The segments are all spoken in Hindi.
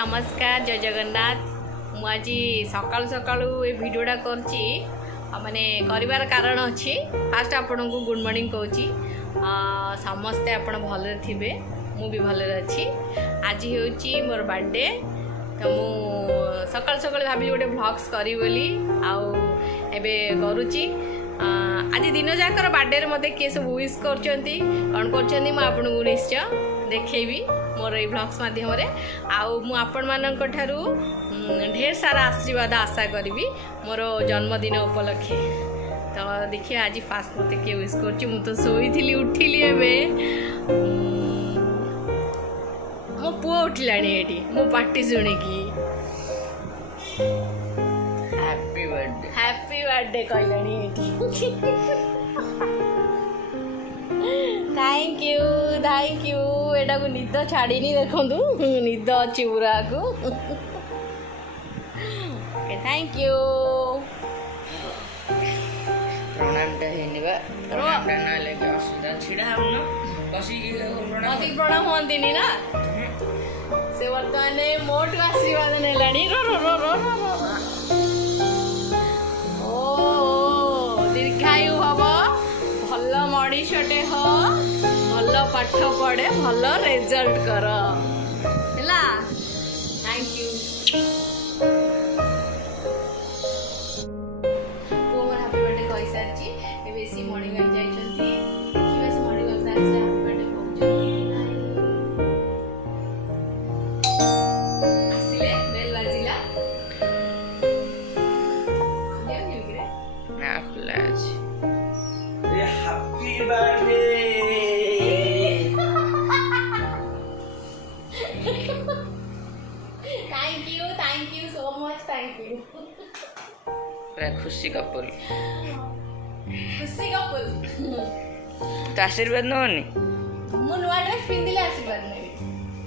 नमस्कार जय जगन्नाथ मुझे सकाल सकाल ये भिडियोटा कर माने कर कारण अच्छी फास्ट आपण को गुड मॉर्निंग कहूँ समस्ते आप भल थे मु भी भल अच्छी आज हूँ मोर बर्थडे तो मु सकाल सकाल भाभी गोटे व्लॉग्स करी बोली आबे करुच्ची आज दिन जाकर बर्थडे मत किए सब विश कर कौन कर निश्चय देखी मोर ये व्लॉग्स माध्यम आपण मानक ठारू ढेर सारा आशीर्वाद आशा करी मोर जन्मदिन उपलक्षे तो देखिए आज फास्ट मत किए विश कर तो शोई उठिली मो पुआ उठिला ये मो पार्टी शुणिकी हैप्पी बर्थडे कहलानी थैंक यू एटा को निद छाड़ी देखु निद अच्छी पूरा को थैंक यू प्रणाम हमें ना से बर्तमान मोटू आशीर्वाद नेलानी रो रो रो रो रो ओ दीर्घायु हम भल मनीषटे ह भल पाठ पढ़े भल रिजल्ट कर हैला thank you more happy birthday कहि सारची एबे सी मॉर्निंग वॉक जाइछंती किबा सी मॉर्निंग वॉक आसी हैप्पी बर्थडे कहउछंती आसिले बेल बाजिला ले निकरे ना प्लाज ये happy birthday thank you so much thank you खुशी कपूर तो आशीर्वाद नौनी मु नुआ ड्रेस पिंदिले आशीर्वाद नेबी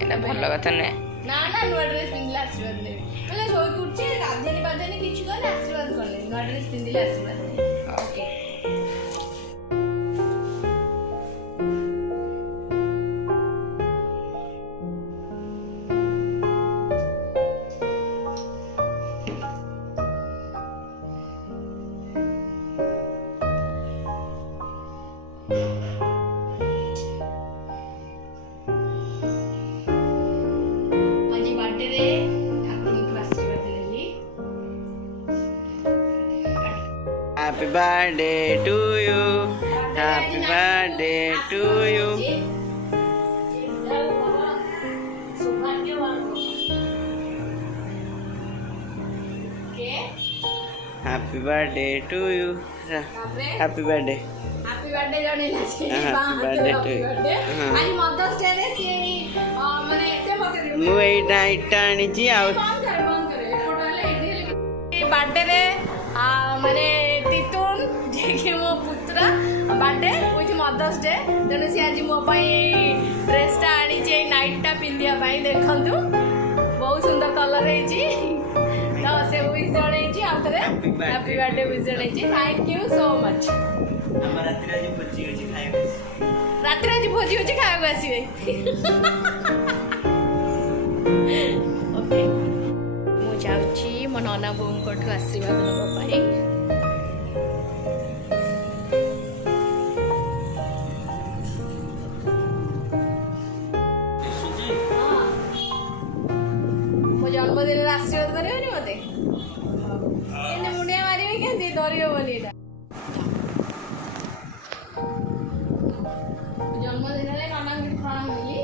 एटा भल कथा ने ना नुआ ड्रेस पिंदिले आशीर्वाद नेबी पहले सोई उठछे गाधेनी बाधेनी किछु करे आशीर्वाद करले नुआ ड्रेस पिंदिले आशीर्वाद नेबी okay Happy birthday to you. Happy birthday to you. Happy birthday to you. Happy birthday. Happy birthday jane lachi. Happy birthday to you. आज मदर्स डे रे सी माने एते मते मु एटा आनी छी आ बर्थडे रे माने तितुन जे मो पुत्रा बर्थडे विथ मदर्स डे तेणु सी आज मो ड्रेसटा आनी नाइटटा पिंधिया देखु बहुत सुंदर कलर है तो से विश जन आउे हैप्पी बर्थडे विश जन थैंक यू सो मच रात आज भोजी अच्छे खाया आसवे ओके मु जाऊँगी मो नना बोऊ आशीर्वाद नापी मो जन्मदिन आशीर्वाद करें मत मुंडिया मारे के धरी हेनी जन्मदिन नना प्रणाम होली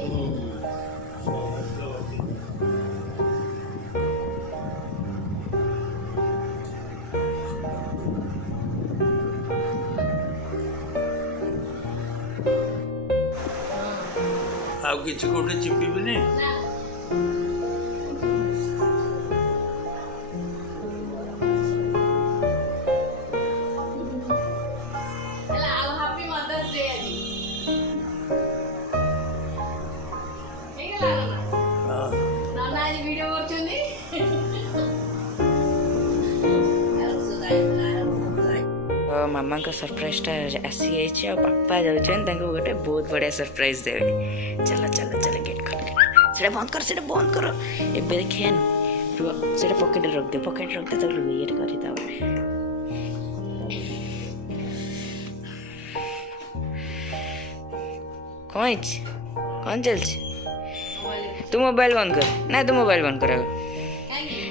आउ किसी गोटे चिपिबनी मामा का सरप्राइजटा आसी पापा जाऊँ गोटे बहुत बढ़िया सरप्राइज देवे चलो चलो चलो गेट खोल सेटा बंद कर एबे देखियन सेटा पॉकेट रख दे तो ये करी ता कौन चल तू मोबाइल बंद कर ना तू मोबाइल बंद कर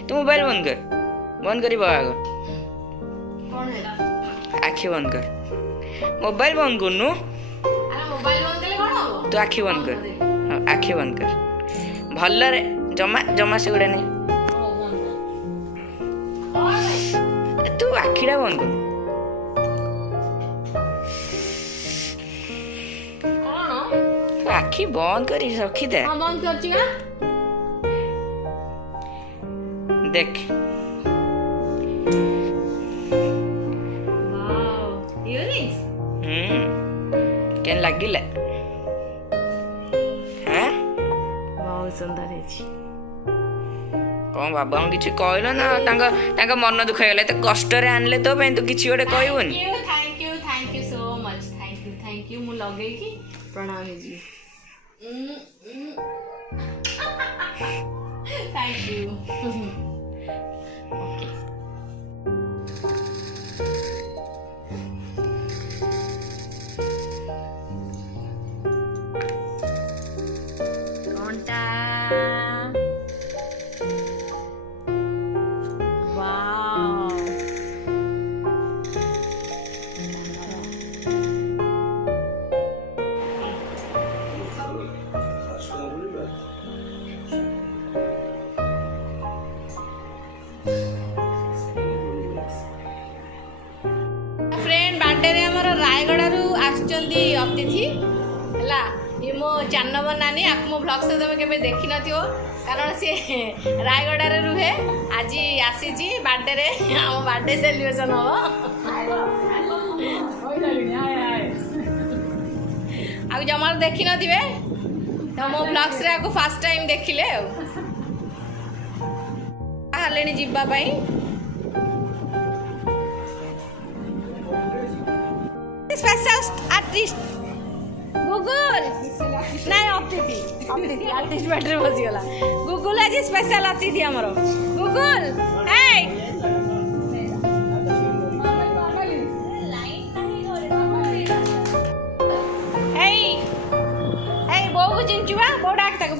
तू मोबाइल बंद करी आगो आखि बंद कर मोबाइल बंद करनु तू आखि बंद कर हाँ आखि बंद कर भल रे जमा से गुड़ा नहीं तू आखिटा बंद कर आखि बंद करी रखी दे बंद करची का देख केन लागिला हाँ बहुत सुंदर है कौन बाबा किसी कहल ना तांका मन दुख गला तो कष्ट आनले तो तू किसी गोटे कहबनी thank you so much thank you मु लगे कि प्रणाम जी थैंक यू कौनटा वाव फ्रेंड बर्थडे रे हमर रायगड़ारू आछचंदी अतिथि हला ये मो चान्नबर नानी आपको मो ब्लॉग से तुम केबे देखि नथियो कारण से रायगड़ा रे रुहे आज आसी जी बर्थडे रे हम बर्थडे सेलिब्रेशन हो आ जमार देखि नथिबे तो मो ब्लॉग्स रे आपको फर्स्ट टाइम देखिले हालेनी जिब्बा पई स्पेशल आर्टिस्ट गुगल नहीं अतिथि आर्टिस्ट बैटरी बसीगला गुगल आज स्पेशल अतिथि हमर गुगल बो को चिंचुआ बो डाक तक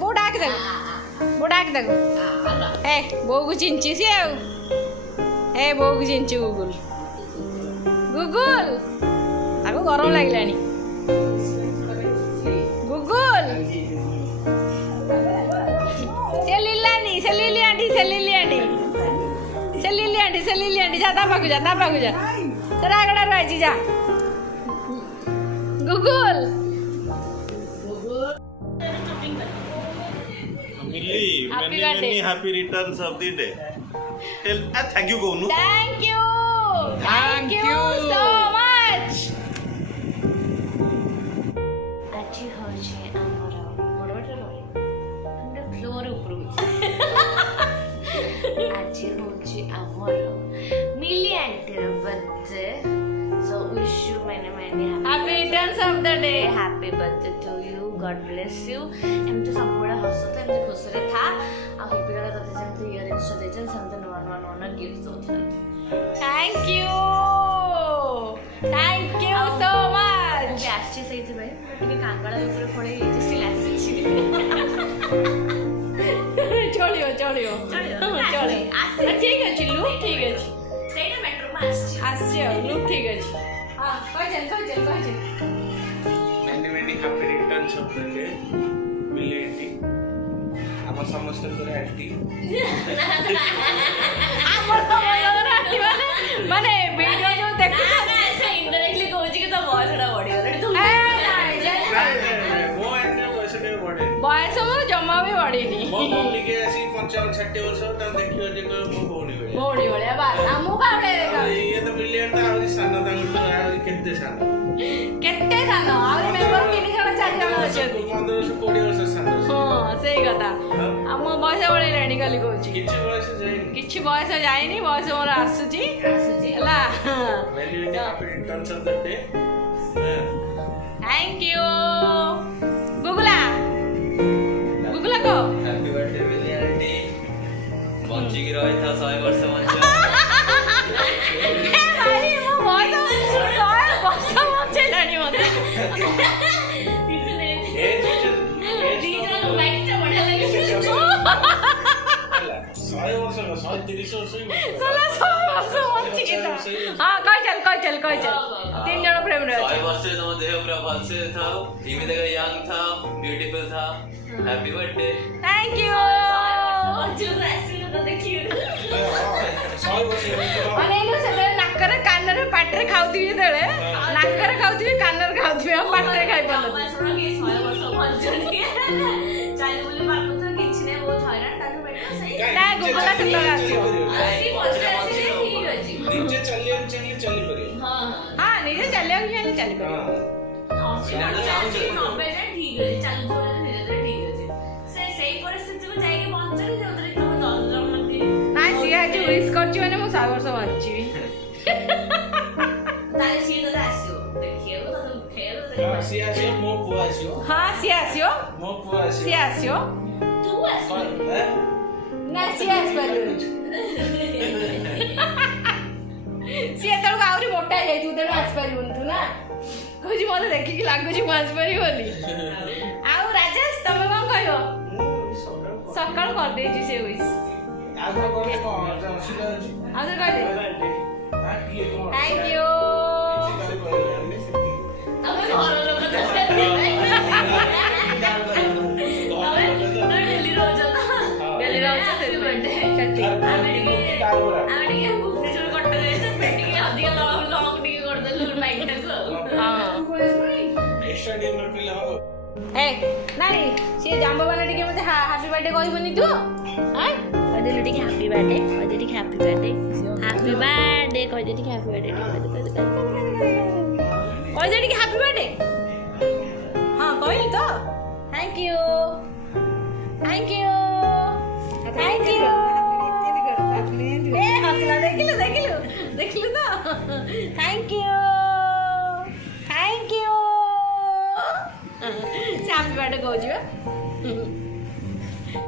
बो को चिंची से बो को चिंचु गुगल आगो गरम लागिलानी गुगल से लिली आंटी जा ता पाकु जा तेरा आगड़ा रही जा Google milli many happy returns of the day. Thank you Gonu. Thank you so much. ଆଜି ହେଉଛି ଆମର ଫ୍ଲୋର ଉପରୁ ଆଜି ହେଉଛି ଆମର ମିଲି ଆଣ୍ଟିର birthday so wish you many Happy returns of the day. happy birthday to you, God bless you. ଏମିତି ସବୁବେଳେ ହସୁଥା, ଏମିତି ଖୁସିରେ ଥା ଆଉ ହିପିକାଟା ତତେ ଯେମିତି ଇୟରିଙ୍ଗସ୍ ଦେଇଛନ୍ତି ସେମିତି ନୂଆ ଗିଫ୍ଟ ଦଉଛନ୍ତି। Thank you so much. ବି ଆସିଛି ସେଇଥିପାଇଁ ଟିକେ କାଙ୍ଗଳ ଉପରେ ପଳେଇ ଯାଇଛି ଷ୍ଟିଲ୍ ଆସିଛି ଚଳିବ ଠିକ ଅଛି ଲୁକ୍ ଠିକ ଅଛି ସେଇଟା ବେଡରୁମ୍ ଆସିଛି ଆସିଛି ଆଉ ଲୁକ୍ ଠିକ ଅଛି ହଁ କହିଛେ many happy returns of the day. Mili aunty ଆମ ସମସ୍ତଙ୍କର ଆଣ୍ଟି ମାନେ ଭିଡ଼ିଓ ଯୋଉ ଦେଖୁଛନ୍ତି ଇନଡାଇରେକ୍ଟଲି କହୁଛି କି ତା ବୟସଟା ବଢିଗଲାଣି ତୁ ମୋ ଆଣ୍ଟିର ବୟସ ଟିକେ ବଢେ ବୟସ ମୋର ଜମା ବି ବଢିନି ମୋ ମମ୍ମିକି ଆସି 55-60 ବର୍ଷ ତାକୁ ଦେଖିବ ଯେ କହିବ ମୋ ଭଉଣୀ ଭଳିଆ ଭଉଣୀ ଭଳିଆ ବାସ୍ ଆମକୁ କାଉଡେ ଇଏ ତ ମିଲି ଆଣ୍ଟି ଆହୁରି ସାନ ତାଙ୍କଠୁ ଆହୁରି କେତେ ସାନ କେତେ ସାନ ଆହୁରି ମେମ୍ବର 3 ଜଣ 4 ଜଣ ଅଛନ୍ତି 15-20 ବର୍ଷ ସାନ ହଁ ସେଇ କଥା ଆମ ବୟସ ବଢିଲାଣି କାଲି କହୁଛି କିଛି ବୟସ ଯାଇନି କିଛି ବୟସ ଯାଇନି ବୟସ ମୋର ଆସୁଛି ହେଲା many happy returns of the day. Thank you गुगला को ବଞ୍ଚିକି ରହିଥା 100 ବର୍ଷ ବଞ୍ଚ। ଭାଇ ମୋ ବୟସ 100 ବର୍ଷ ବଞ୍ଚେଇଲାଣି ମତେ। ଦି ଜଣ ବାଇକଟା ବଢିଆ ଲାଗିଛି। 100 ବର୍ଷ 130 ବର୍ଷ ହିଁ ବଞ୍ଚିବ। 100 ବର୍ଷ ବଞ୍ଚିକି ତ ହଁ କହିଚାଲ 3 ଜଣ ପ୍ରେମରେ 100 ଅଛି। ବର୍ଷ ତମ ଦେହ ପୁରା ଭଲସେ ଥାଉ, ଏମିତି ୟଙ୍ଗ ଥାଉ, ବ୍ୟୁଟିଫୁଲ ଥାଉ। Happy birthday. Thank you. ଅଞ୍ଚଳକୁ ଆସିବି ତ ଦେଖିବି। 100 ବର୍ଷ ଅନେଇଲୁ ସେତେବେଳେ ନାକରେ କାନରେ ପାଟିରେ ଖାଉଥିବି, ଯେତେବେଳେ ନାକରେ ଖାଉଥିବି କାନରେ ଖାଉଥିବି ଆଉ ପାଟିରେ ଖାଇପାରୁନଥିବି। ଶୁଣ କି 100 ବର୍ଷ ବଞ୍ଚୁନି। ଚାଲି ବୁଲି ପାରୁନଥିବ କିଛି ନାହିଁ, ବହୁତ ହଇରାଣ ତାକୁ ବେଟର ସେଇ ନା ଗୁଗଲା ସେତେବେଳେ ଆସିବ। ଆସି ବସି ଆସିଲେ ଠିକ ଅଛି। ନିଜେ ଚାଲିବାକୁ ଚାହିଁଲେ ଚାଲିପାରିବ। ହଁ ହଁ ନିଜେ ଚାଲିବାକୁ ଚାହିଁଲେ ଚାଲିପାରିବ। ପିଲାଟା ଚାହୁଁଛି। 90 ଯାଏଁ ଠିକ ଅଛି, ଚାଲୁଥିବ ଧୀରେ ଧୀରେ ଠିକ ଅଛି। ସେଇ ପରିସ୍ଥିତିକୁ ଯାଇକି ପହଞ୍ଚନି ଯୋଉଥିରେ କି ତମେ 10 ଜଣ ମନ୍ତି ନାଇଁ ସିଏ ଆଜି ୱିଶ୍ କରିଛି ମାନେ ମୁଁ 100 ବର୍ଷ ବଞ୍ଚିବି। ତାହେଲେ ସିଏ ତତେ ଆସିବ ଦେଖିବାକୁ, ତତେ ଉଠେଇବାକୁ, ହଁ, ସିଏ ଆସିବ, ମୋ ପୁଅ ଆସିବ। ହଁ ସିଏ ଆସିବ, ମୋ ପୁଅ ଆସିବ। ସିଏ ଆସିବ। ତୁ ଆସିବୁ। ନା ସିଏ ଆସିପାରିବନି। ସିଏ ଏତେବେଳକୁ ଆହୁରି ମୋଟା ହେଇଯାଇଥିବ, ତେଣୁ ଆସିପାରିବୁନି ତୁ ନା। କହୁଛି ମତେ ଦେଖିକି ଲାଗୁଛି ମୁଁ ଆସିପାରିବନି। ଆଉ ରାଜେଶ ତମେ କଣ କହିବ? ସକାଳୁ କରିଦେଇଛି ସେ ୱିଶ୍। ଆଉ କଣ କଲେ କଣ ଅସୁବିଧା ଅଛି? ଆଉ ଥରେ କହିଦେ କିଏ କଣ ଥ୍ୟାଙ୍କ ୟୁ। ଆମେ ଘର ଲୋକ ତ ଡେଲି ରହୁଛ ତ, ଡେଲି ରହୁଛ birthday। ସେଠି। ଆମେ ଟିକେ ଭୁବନେଶ୍ୱର କଟକ ଯାଇଛୁ, ଟିକେ ଅଧିକ ଲଙ୍ଗ ଟିକେ କରିଦେଲୁ ବାଇକଟାକୁ ଆଉ। ହଁ ଏକ୍ସଟ୍ରା ଟିକେ ମାରିଲେ ହବ। ଏ ନାଇଁ ସିଏ ଜାମ୍ବବାଲା ଟିକେ ମତେ ହାପି ବାର୍ଥଡେ କହିବନି ତୁ? ଆଁ କହିଦେଲୁ ଟିକେ ହାପି ବାର୍ଥଡେ, କହିଦେ ଟିକେ ହାପି ବାର୍ଥଡେ, ହାପି ବାର୍ଥଡେ, କହିଦେ ଟିକେ ହାପି ବାର୍ଥଡେ, କହିଦେ ଟିକେ ହାପି ବାର୍ଥଡେ। ହଁ କହିଲି ତ। Thank you thank you thank you. ଏ ହସିଲା, ଦେଖିଲୁ ଦେଖିଲୁ ଦେଖିଲୁ ତ। Thank you thank you. ସେ ହାପି ବାର୍ଥଡେ କହୁଛି ବା।